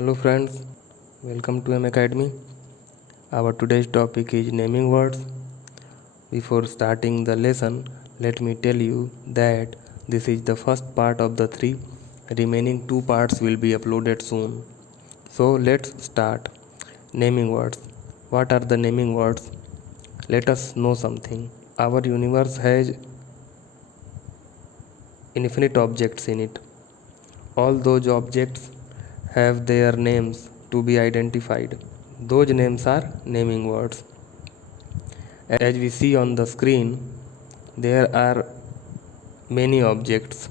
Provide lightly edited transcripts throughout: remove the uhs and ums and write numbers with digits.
Hello friends, welcome to M Academy. Our today's topic is naming words. Before starting the lesson, let me tell you that this is the first part of the three. Remaining two parts will be uploaded soon. So let's start. Naming words. What are the naming words? Let us know something. Our universe has infinite objects in it. All those objects have their names to be identified. Those names are naming words. As we see on the screen, there are many objects.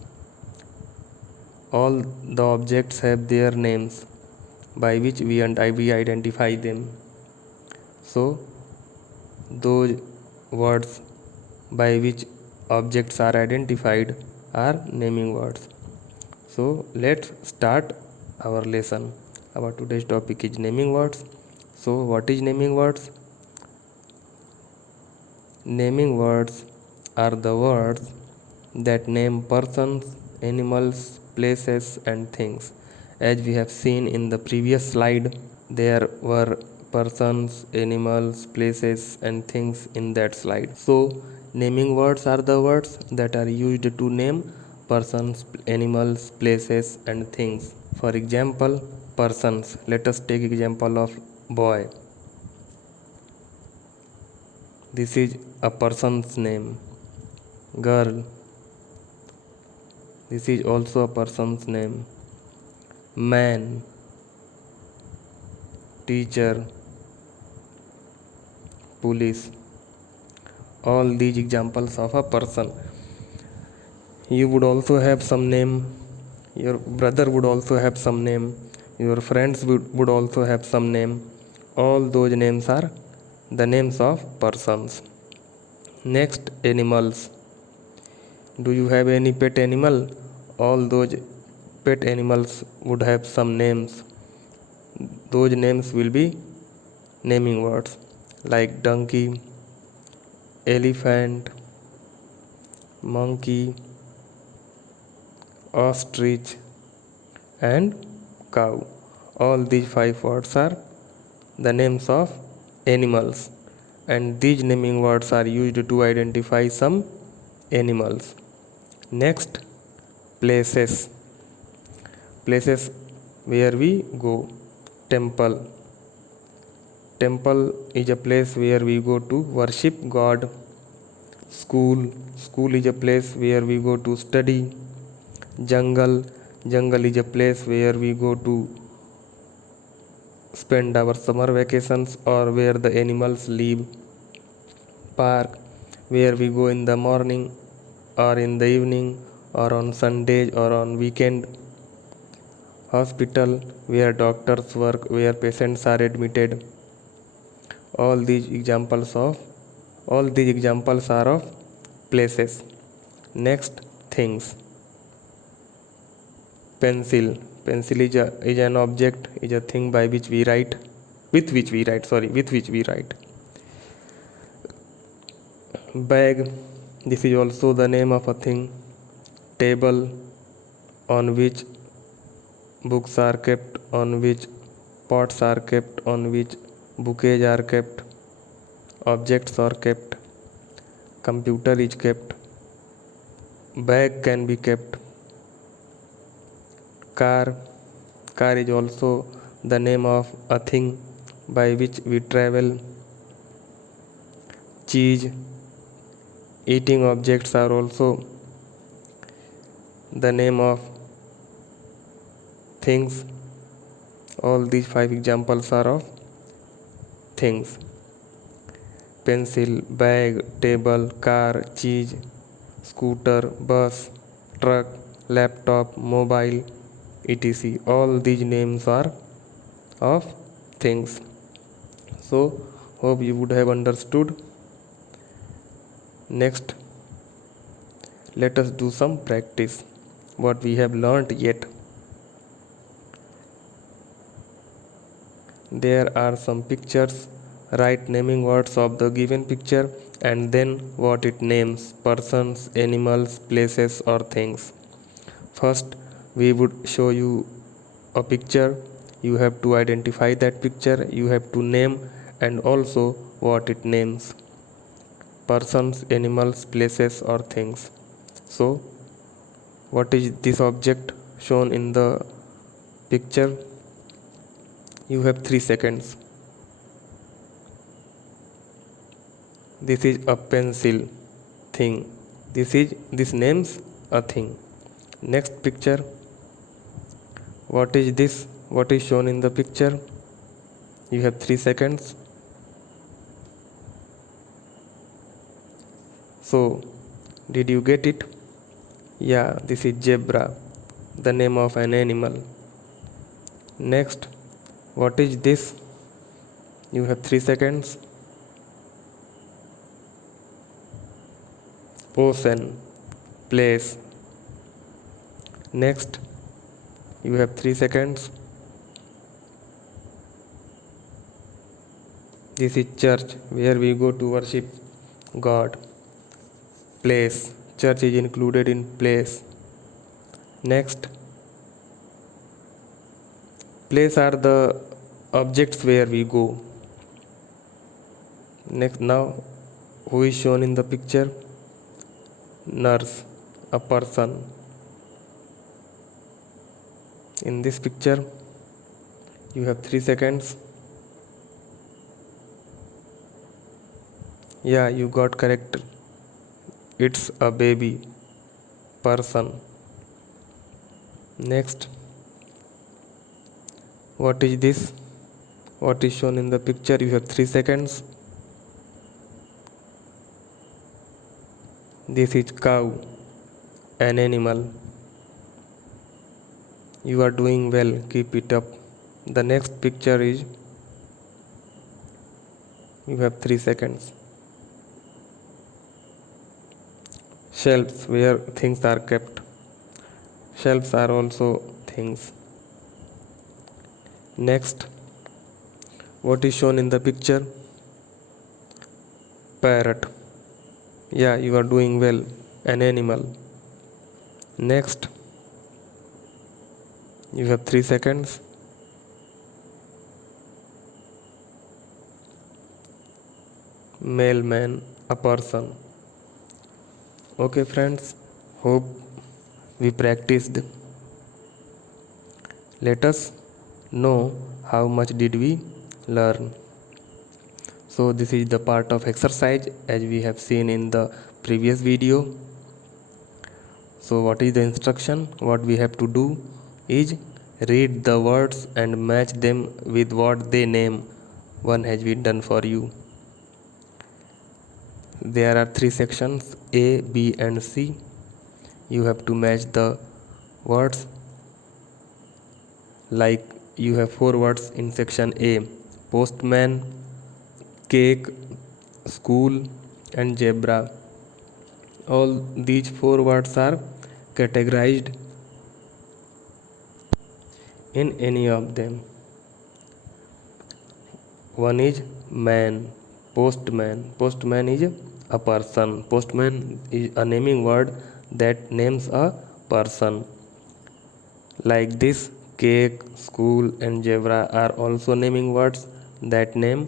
All the objects have their names by which we identify them. So, those words by which objects are identified are naming words. So, let's start our lesson. Our today's topic is naming words. So, what is naming words? Naming words are the words that name persons, animals, places, and things. As we have seen in the previous slide, there were persons, animals, places, and things in that slide. So, naming words are the words that are used to name persons, animals, places, and things. For example, persons. Let us take example of boy. This is a person's name. Girl. This is also a person's name. Man. Teacher. Police. All these examples of a person. You would also have some name. Your brother would also have some name. Your friends would also have some name. All those names are the names of persons. Next, animals. Do you have any pet animal? All those pet animals would have some names. Those names will be naming words like donkey, elephant, monkey, ostrich, and cow. All these five words are the names of animals, and these naming words are used to identify some animals. Next, places. Places where we go. Temple. Temple is a place where we go to worship God. School. School is a place where we go to study. Jungle. Jungle is a place where we go to spend our summer vacations or where the animals live. Park, where we go in the morning or in the evening or on Sundays or on weekend. Hospital, where doctors work, where patients are admitted. All these examples are of places. Next, things. Pencil. Pencil is an object, is a thing by which we write, with which we write. Bag. This is also the name of a thing. Table, on which books are kept, on which pots are kept, on which bouquets are kept, objects are kept. Computer is kept. Bag can be kept. Car. Car is also the name of a thing by which we travel. Cheese. Eating objects are also the name of things. All these five examples are of things. Pencil, bag, table, car, cheese, scooter, bus, truck, laptop, mobile, etc. All these names are of things. So, hope you would have understood. Next, let us do some practice. What we have learnt yet. There are some pictures. Write naming words of the given picture and then what it names: persons, animals, places, or things. First, we would show you a picture. You have to identify that picture, you have to name and also what it names: persons, animals, places, or things. So, what is this object shown in the picture? You have 3 seconds. This is a pencil thing. This names a thing. Next picture. What is this? What is shown in the picture? You have 3 seconds. So, did you get it? Yeah, this is zebra, the name of an animal. Next, what is this? You have 3 seconds. Ocean, place. Next, you have 3 seconds. This is church, where we go to worship God. Place, church is included in place. Next, place are the objects where we go. Next, now, who is shown in the picture? Nurse, a person. In this picture, you have 3 seconds. Yeah, you got correct. It's a baby, person. Next, what is this? What is shown in the picture? You have 3 seconds. This is cow, an animal. You are doing well, keep it up. The next picture is, you have 3 seconds. Shelves, where things are kept. Shelves are also things. Next, what is shown in the picture? Parrot. Yeah, you are doing well, an animal. Next, you have 3 seconds. Mailman, a person. Okay friends, hope we practiced. Let us know how much did we learn. So this is the part of exercise as we have seen in the previous video. So what is the instruction? What we have to do is read the words and match them with what they name. One has been done for you. There are 3 sections, A, B and C. You have to match the words. Like you have 4 words in section A: postman, cake, school and zebra. All these 4 words are categorized in any of them. One is man, postman. Postman is a person. Postman is a naming word that names a person. Like this, cake, school and zebra are also naming words that name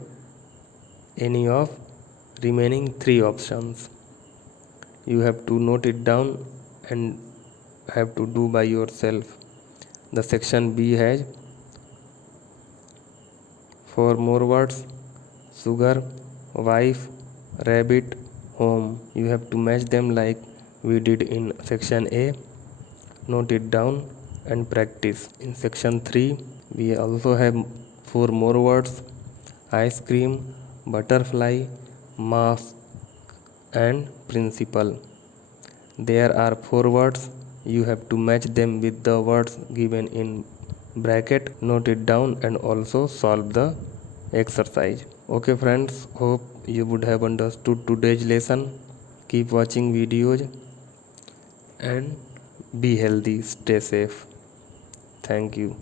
any of remaining 3 options. You have to note it down and have to do by yourself. The section B has 4 more words: sugar, wife, rabbit, home. You have to match them like we did in section A. Note it down and practice. In section 3 we also have 4 more words: ice cream, butterfly, mask and principal. There are 4 words. You have to match them with the words given in bracket. Note it down and also solve the exercise. Okay friends, hope you would have understood today's lesson. Keep watching videos and be healthy, stay safe. Thank you.